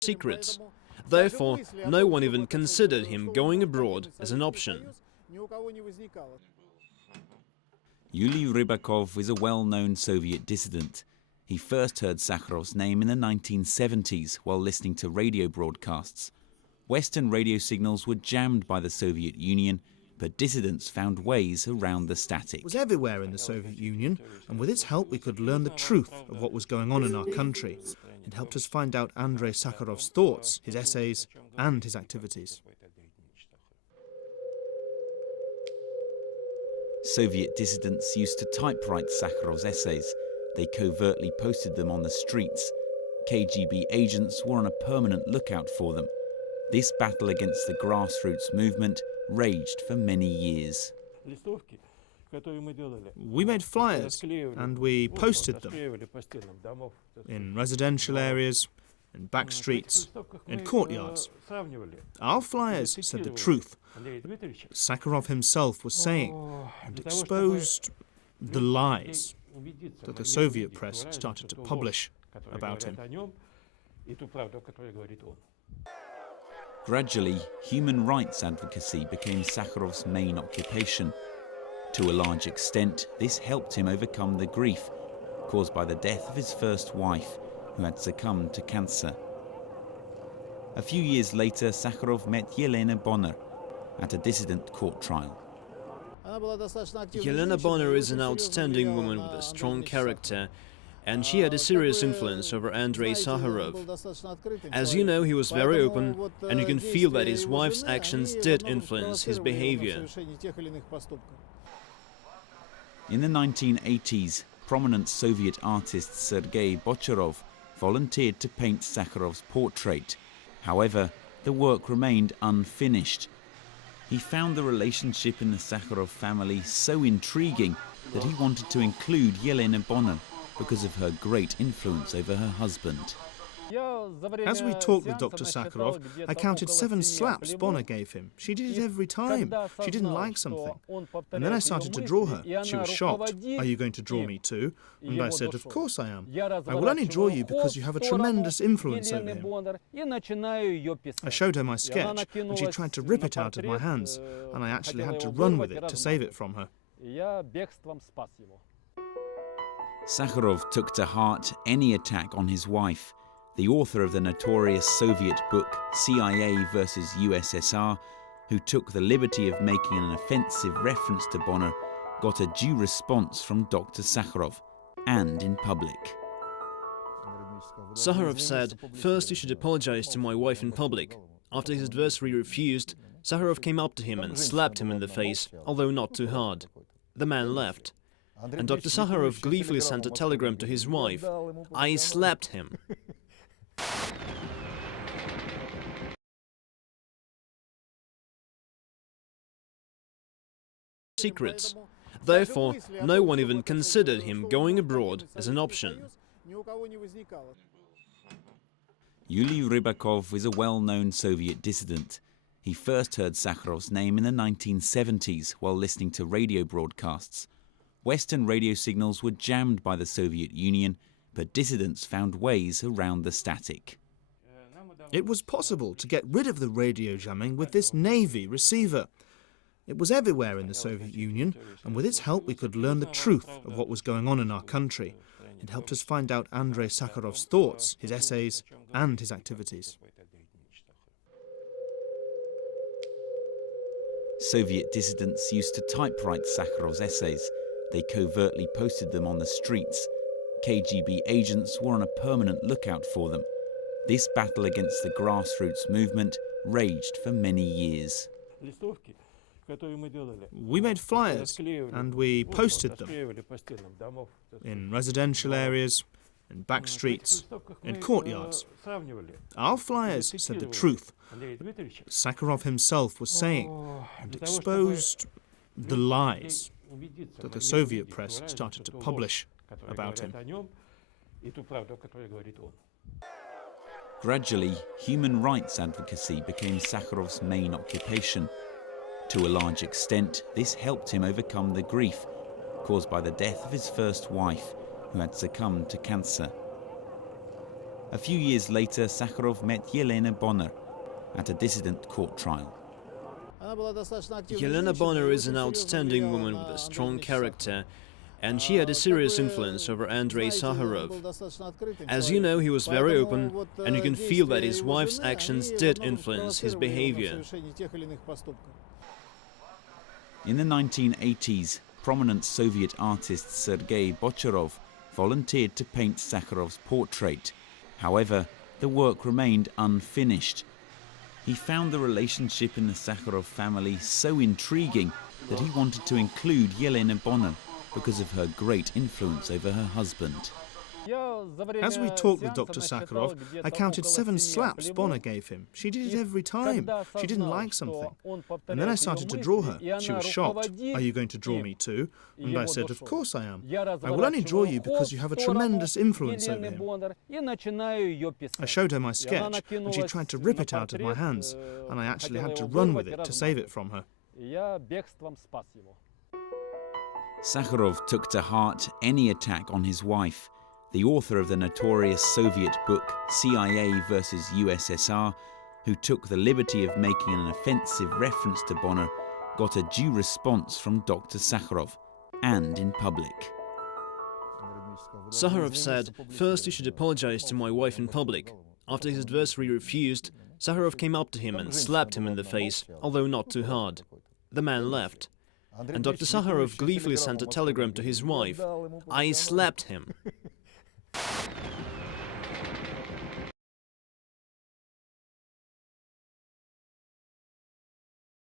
secrets. Therefore, no one even considered him going abroad as an option. Yuri Rybakov is a well-known Soviet dissident. He first heard Sakharov's name in the 1970s while listening to radio broadcasts. Western radio signals were jammed by the Soviet Union, but dissidents found ways around the static. It was everywhere in the Soviet Union, and with its help we could learn the truth of what was going on in our country. It helped us find out Andrei Sakharov's thoughts, his essays, and his activities. Soviet dissidents used to typewrite Sakharov's essays. They covertly posted them on the streets. KGB agents were on a permanent lookout for them. This battle against the grassroots movement raged for many years. We made flyers and we posted them in residential areas, in back streets, in courtyards. Our flyers said the truth. Sakharov himself was saying, and exposed the lies that the Soviet press started to publish about him. Gradually, human rights advocacy became Sakharov's main occupation. To a large extent, this helped him overcome the grief caused by the death of his first wife, who had succumbed to cancer. A few years later, Sakharov met Yelena Bonner at a dissident court trial. Yelena Bonner is an outstanding woman with a strong character, and she had a serious influence over Andrei Sakharov. As you know, he was very open, and you can feel that his wife's actions did influence his behavior. In the 1980s, prominent Soviet artist Sergei Bocharov volunteered to paint Sakharov's portrait. However, the work remained unfinished. He found the relationship in the Sakharov family so intriguing that he wanted to include Yelena Bonner because of her great influence over her husband. As we talked with Dr. Sakharov, I counted 7 slaps Bonner gave him. She did it every time. She didn't like something. And then I started to draw her. She was shocked. "Are you going to draw me too?" And I said, "Of course I am. I will only draw you because you have a tremendous influence over him." I showed her my sketch, and she tried to rip it out of my hands, and I actually had to run with it to save it from her. Sakharov took to heart any attack on his wife. The author of the notorious Soviet book CIA versus USSR, who took the liberty of making an offensive reference to Bonner, got a due response from Dr. Sakharov, and in public. Sakharov said, "First you should apologize to my wife in public." After his adversary refused, Sakharov came up to him and slapped him in the face, although not too hard. The man left, and Dr. Sakharov gleefully sent a telegram to his wife, "I slapped him." Secrets. Therefore, no one even considered him going abroad as an option. Yuri Rybakov is a well-known Soviet dissident. He first heard Sakharov's name in the 1970s while listening to radio broadcasts. Western radio signals were jammed by the Soviet Union, but dissidents found ways around the static. It was possible to get rid of the radio jamming with this Navy receiver. It was everywhere in the Soviet Union, and with its help we could learn the truth of what was going on in our country. It helped us find out Andrei Sakharov's thoughts, his essays, and his activities. Soviet dissidents used to typewrite Sakharov's essays. They covertly posted them on the streets. KGB agents were on a permanent lookout for them. This battle against the grassroots movement raged for many years. We made flyers and we posted them in residential areas, in back streets, in courtyards. Our flyers said the truth. Sakharov himself was saying, and exposed the lies that the Soviet press started to publish about him. Gradually, human rights advocacy became Sakharov's main occupation. To a large extent, this helped him overcome the grief caused by the death of his first wife, who had succumbed to cancer. A few years later, Sakharov met Yelena Bonner at a dissident court trial. Yelena Bonner is an outstanding woman with a strong character, and she had a serious influence over Andrei Sakharov. As you know, he was very open, and you can feel that his wife's actions did influence his behavior. In the 1980s, prominent Soviet artist Sergei Bocharov volunteered to paint Sakharov's portrait. However, the work remained unfinished. He found the relationship in the Sakharov family so intriguing that he wanted to include Yelena Bonner because of her great influence over her husband. As we talked with Dr. Sakharov, I counted 7 slaps Bonner gave him. She did it every time. She didn't like something. And then I started to draw her. She was shocked. Are you going to draw me too? And I said, of course I am. I will only draw you because you have a tremendous influence over him. I showed her my sketch, and she tried to rip it out of my hands, and I actually had to run with it to save it from her. Sakharov took to heart any attack on his wife. The author of the notorious Soviet book CIA versus USSR, who took the liberty of making an offensive reference to Bonner, got a due response from Dr. Sakharov, and in public. Sakharov said, "First you should apologize to my wife in public." After his adversary refused, Sakharov came up to him and slapped him in the face, although not too hard. The man left, and Dr. Sakharov gleefully sent a telegram to his wife, "I slapped him."